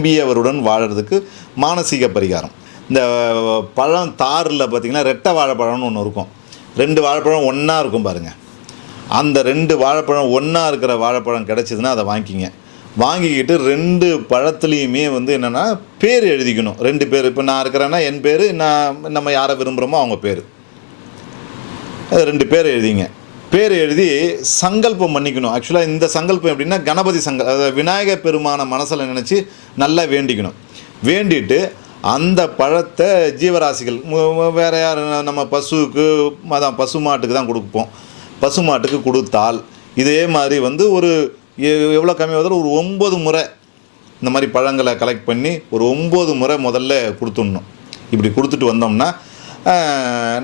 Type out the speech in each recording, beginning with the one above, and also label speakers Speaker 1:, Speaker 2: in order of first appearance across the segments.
Speaker 1: விரும்பியவருடன் வாழறதுக்கு மானசீக பரிகாரம். இந்த பழம் தாரில் பார்த்தீங்கன்னா ரெட்டை வாழைப்பழம்னு ஒன்று இருக்கும். ரெண்டு வாழைப்பழம் ஒன்றா இருக்கும் பாருங்கள் அந்த ரெண்டு வாழைப்பழம் ஒன்றா இருக்கிற வாழைப்பழம் கிடச்சிதுன்னா அதை வாங்கிக்கிங்க. வாங்கிக்கிட்டு ரெண்டு பழத்துலேயுமே வந்து என்னென்னா பேர் எழுதிக்கணும். ரெண்டு பேர் இப்போ நான் இருக்கிறேன்னா என் பேர் நான் நம்ம யாரை விரும்புகிறோமோ அவங்க பேர். அது ரெண்டு பேர் எழுதிங்க. பேர் எழுதி சங்கல்பம் பண்ணிக்கணும். ஆக்சுவலாக இந்த சங்கல்பம் எப்படின்னா கணபதி சங்க அதாவது விநாயகர் பெருமான மனசில் நினச்சி நல்லா வேண்டிக்கணும். வேண்டிட்டு அந்த பழத்தை ஜீவராசிகள் வேறு யார் நம்ம பசுவுக்கு அதான் பசு மாட்டுக்கு தான் கொடுப்போம். பசு மாட்டுக்கு கொடுத்தால் இதே மாதிரி வந்து ஒரு எ- எவ்வளோ கம்மி வந்தாலும் ஒரு ஒம்பது முறை இந்த மாதிரி பழங்களை கலெக்ட் பண்ணி ஒரு ஒம்பது முறை முதல்ல கொடுத்துடணும். இப்படி கொடுத்துட்டு வந்தோம்னா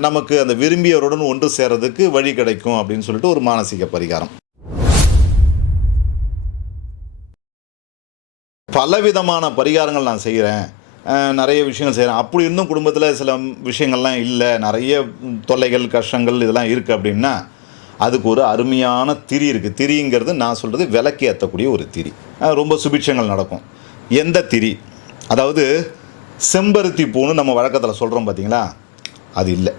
Speaker 1: நமக்கு அந்த விரும்பியவருடன் ஒன்று சேர்றதுக்கு வழி கிடைக்கும் அப்படின்னு சொல்லிட்டு ஒரு மானசீக பரிகாரம். பலவிதமான பரிகாரங்கள் நான் செய்கிறேன் நிறைய விஷயங்கள் செய்கிறேன் அப்படி இருந்தும் குடும்பத்தில் சில விஷயங்கள்லாம் இல்லை. நிறைய தொல்லைகள் கஷ்டங்கள் இதெல்லாம் இருக்குது அப்படின்னா அதுக்கு ஒரு அருமையான திரி இருக்குது திரிங்கிறது நான் சொல்கிறது விளக்கு ஏற்றக்கூடிய ஒரு திரி. ரொம்ப சுபிட்சங்கள் நடக்கும். எந்த திரி? அதாவது செம்பருத்தி பூன்னு நம்ம வழக்கத்தில் சொல்கிறோம் பார்த்தீங்களா அது இல்லை.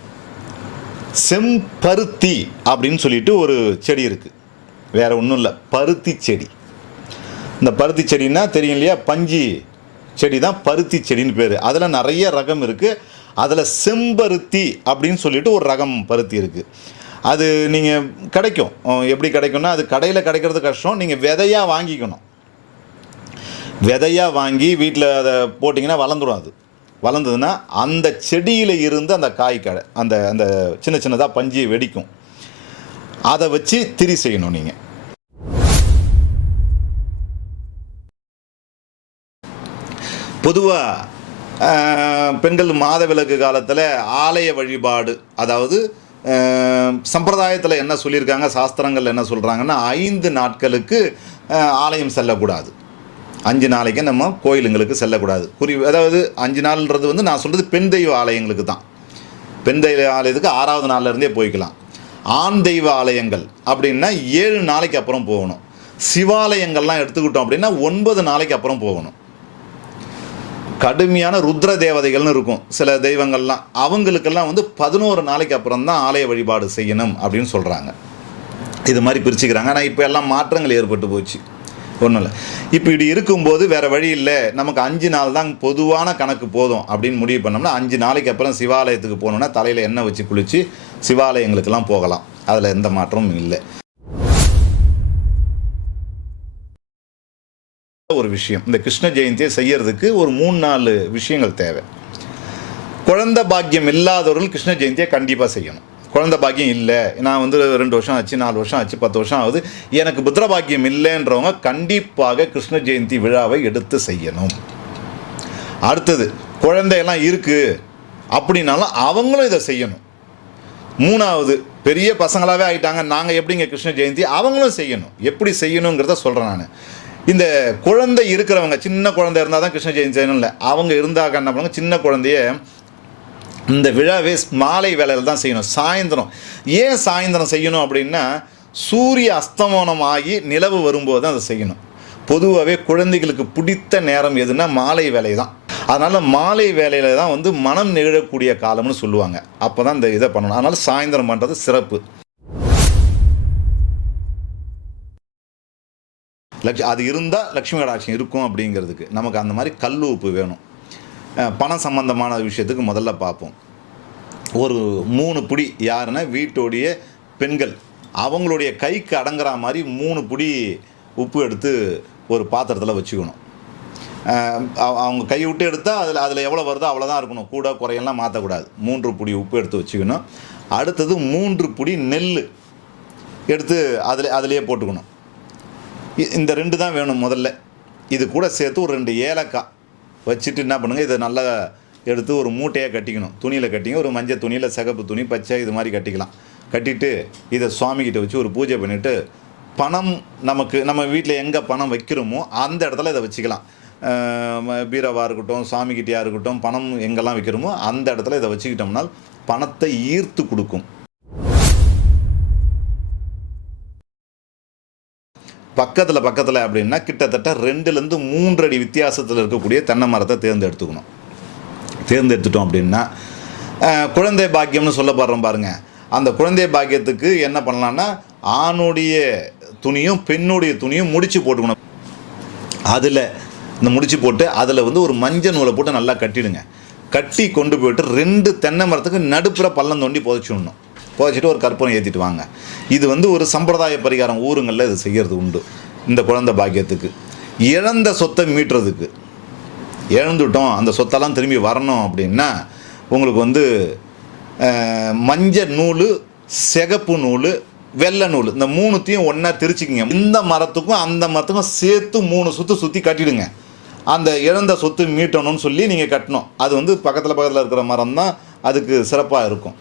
Speaker 1: செம்பருத்தி அப்படின்னு சொல்லிட்டு ஒரு செடி இருக்குது வேறு ஒன்றும் இல்லை. பருத்தி செடி. இந்த பருத்தி செடின்னா தெரியும் இல்லையா? பஞ்சு செடி தான் பருத்தி செடின்னு பேர். அதில் நிறைய ரகம் இருக்குது அதில் செம்பருத்தி அப்படின்னு சொல்லிட்டு ஒரு ரகம் பருத்தி இருக்குது அது நீங்கள் கிடைக்கும். எப்படி கிடைக்கும்னா அது கடையில் கிடைக்கிறது கஷ்டம். நீங்கள் விதையாக வாங்கிக்கணும். விதையாக வாங்கி வீட்டில் அதை போட்டிங்கன்னா வளர்ந்துடும் அது. வளர்ந்ததுன்னா அந்த செடியில் இருந்து அந்த காய் கடை அந்த அந்த சின்ன சின்னதாக பஞ்சு வெடிக்கும். அதை வச்சு திரி செய்யணும் நீங்கள் பொதுவாக பெண்கள் மாதவிலக்கு காலத்தில் ஆலய வழிபாடு அதாவது சம்பிரதாயத்தில் என்ன சொல்லியிருக்காங்க சாஸ்திரங்கள் என்ன சொல்கிறாங்கன்னா ஐந்து நாட்களுக்கு ஆலயம் செல்லக்கூடாது. அஞ்சு நாளைக்கு நம்ம கோயிலுங்களுக்கு செல்லக்கூடாது. குறி அதாவது அஞ்சு நாள்ன்றது வந்து நான் சொல்கிறது பெண் தெய்வ ஆலயங்களுக்கு தான். பெண் தெய்வ ஆலயத்துக்கு ஆறாவது நாள்ல இருந்தே போய்க்கலாம். ஆண் தெய்வ ஆலயங்கள் அப்படின்னா ஏழு நாளைக்கு அப்புறம் போகணும். சிவாலயங்கள்லாம் எடுத்துக்கிட்டோம் அப்படின்னா ஒன்பது நாளைக்கு அப்புறம் போகணும். கடுமையான ருத்ர தேவதைகள்னு இருக்கும் சில தெய்வங்கள்லாம். அவங்களுக்கெல்லாம் வந்து பதினோரு நாளைக்கு அப்புறம் தான் ஆலய வழிபாடு செய்யணும் அப்படின்னு சொல்கிறாங்க இது மாதிரி பிரிச்சுக்கிறாங்க. ஆனால் இப்போ எல்லாம் மாற்றங்கள் ஏற்பட்டு போச்சு. ஒன்றும் இல்லை. இப்போ இப்படி இருக்கும்போது வேறு வழி இல்லை. நமக்கு அஞ்சு நாள் தான் பொதுவான கணக்கு போதும் அப்படின்னு முடிவு பண்ணோம்னா அஞ்சு நாளைக்கு அப்புறம் சிவாலயத்துக்கு போகணுன்னா தலையில் எண்ணெய் வச்சு குளித்து சிவாலயங்களுக்கெல்லாம் போகலாம். அதில் எந்த மாற்றமும் இல்லை. ஒரு விஷயம். இந்த கிருஷ்ண ஜெயந்தியை செய்யறதுக்கு ஒரு மூணு நாலு விஷயங்கள் தேவை. குழந்தை பாக்கியம் இல்லாதவர்கள் கிருஷ்ண ஜெயந்தியை கண்டிப்பாக செய்யணும். குழந்தை பாக்கியம் இல்லை. நான் வந்து ரெண்டு வருஷம் ஆச்சு நாலு வருஷம் ஆச்சு பத்து வருஷம் ஆகுது. எனக்கு புத்திர பாக்கியம் இல்லைன்றவங்க கண்டிப்பாக கிருஷ்ண ஜெயந்தி விழாவை எடுத்து செய்யணும். அடுத்தது குழந்தையெல்லாம் இருக்குது அப்படின்னாலும் அவங்களும் இதை செய்யணும். மூணாவது பெரிய பசங்களாகவே ஆகிட்டாங்க நாங்கள் எப்படிங்க கிருஷ்ண ஜெயந்தி? அவங்களும் செய்யணும். எப்படி செய்யணுங்கிறத சொல்கிறேன் நான். இந்த குழந்தை இருக்கிறவங்க சின்ன குழந்தை இருந்தால் தான் கிருஷ்ண ஜெயந்தி செய்யணும் இல்லை அவங்க இருந்தாக்க என்ன பண்ணுவாங்க? சின்ன குழந்தைய இந்த விழாவே மாலை வேலையில் தான் செய்யணும். சாயந்தரம். ஏன் சாயந்தரம் செய்யணும் அப்படின்னா சூரிய அஸ்தமனம் ஆகி நிலவு வரும்போது தான் அதை செய்யணும். பொதுவாகவே குழந்தைகளுக்கு பிடித்த நேரம் எதுனா மாலை வேலை தான். அதனால் மாலை வேலையில் தான் வந்து மனம் நிகழக்கூடிய காலம்னு சொல்லுவாங்க. அப்போ தான் இந்த இதை பண்ணணும். அதனால் சாயந்தரம் பண்ணுறது சிறப்பு. லக்ஷ் அது இருந்தால் லக்ஷ்மி கடாட்சியம் இருக்கும் அப்படிங்கிறதுக்கு நமக்கு அந்த மாதிரி கல் உப்பு வேணும். பணம் சம்பந்தமான விஷயத்துக்கு முதல்ல பார்ப்போம். ஒரு மூணு பிடி யாருன்னா வீட்டோடைய பெண்கள். அவங்களுடைய கைக்கு அடங்குற மாதிரி மூணு புடி உப்பு எடுத்து ஒரு பாத்திரத்தில் வச்சுக்கணும். அவ- அவங்க கை விட்டு எடுத்தால் அதில் அதில் எவ்வளோ வருதோ அவ்வளோதான் இருக்கணும். கூட குறையெல்லாம் மாற்றக்கூடாது மூன்று புடி உப்பு எடுத்து வச்சுக்கணும். அடுத்தது மூன்று புடி நெல் எடுத்து அதில் அதிலேயே போட்டுக்கணும். இ- இந்த ரெண்டு தான் வேணும் முதல்ல. இது கூட சேர்த்து ஒரு ரெண்டு ஏலக்காய். வச்சுட்டு என்ன பண்ணுங்கள் இதை நல்லா எடுத்து ஒரு மூட்டையாக கட்டிக்கணும். துணியில் கட்டிங்க ஒரு மஞ்சள் துணியில் சிகப்பு துணி பச்சை இது மாதிரி கட்டிக்கலாம். கட்டிட்டு இதை சுவாமிகிட்ட வச்சு ஒரு பூஜை பண்ணிவிட்டு பணம் நமக்கு நம்ம வீட்டில் எங்கே பணம் வைக்கிறோமோ அந்த இடத்துல இதை வச்சுக்கலாம். பீரவாக இருக்கட்டும் சாமிக்கிட்டையாக இருக்கட்டும் பணம் எங்கெல்லாம் வைக்கிறோமோ அந்த இடத்துல இதை வச்சுக்கிட்டோம்னால் பணத்தை ஈர்த்து கொடுக்கும். பக்கத்தில் பக்கத்தில் அப்படின்னா கிட்டத்தட்ட ரெண்டுலேருந்து மூன்று அடி வித்தியாசத்தில் இருக்கக்கூடிய தென்னை மரத்தை தேர்ந்தெடுத்துக்கணும். தேர்ந்தெடுத்துட்டோம் அப்படின்னா குழந்தை பாக்கியம்னு சொல்லப்படுறோம் பாருங்கள் அந்த குழந்தை பாக்கியத்துக்கு என்ன பண்ணலான்னா ஆணுடைய துணியும் பெண்ணுடைய துணியும் முடிச்சு போட்டுக்கணும். அதில் இந்த முடிச்சு போட்டு அதில் வந்து ஒரு மஞ்சள் நூலை போட்டு நல்லா கட்டிடுங்க. கட்டி கொண்டு போயிட்டு ரெண்டு தென்னை மரத்துக்கு நடுப்புற பள்ளம் தோண்டி புதைச்சி விடணும் புதைச்சிட்டு ஒரு கற்பனை ஏற்றிட்டு வாங்க. இது வந்து ஒரு சம்பிரதாய பரிகாரம். ஊருங்களில் இது செய்கிறது உண்டு. இந்த குழந்தை பாக்கியத்துக்கு. இழந்த சொத்தை மீட்டுறதுக்கு. இழந்துட்டோம். அந்த சொத்தெல்லாம் திரும்பி வரணும் அப்படின்னா உங்களுக்கு வந்து மஞ்சள் நூல் சிகப்பு நூல் வெள்ளை நூல். இந்த மூணுத்தையும் ஒன்றா திரிச்சிக்கிங்க. இந்த மரத்துக்கும் அந்த மரத்துக்கும் சேர்த்து மூணு சுற்று சுற்றி கட்டிடுங்க. அந்த இழந்த சொத்து மீட்டணும்னு சொல்லி நீங்கள் கட்டணும். அது வந்து பக்கத்தில் பக்கத்தில் இருக்கிற மரம் தான் அதுக்கு சிறப்பாக இருக்கும்.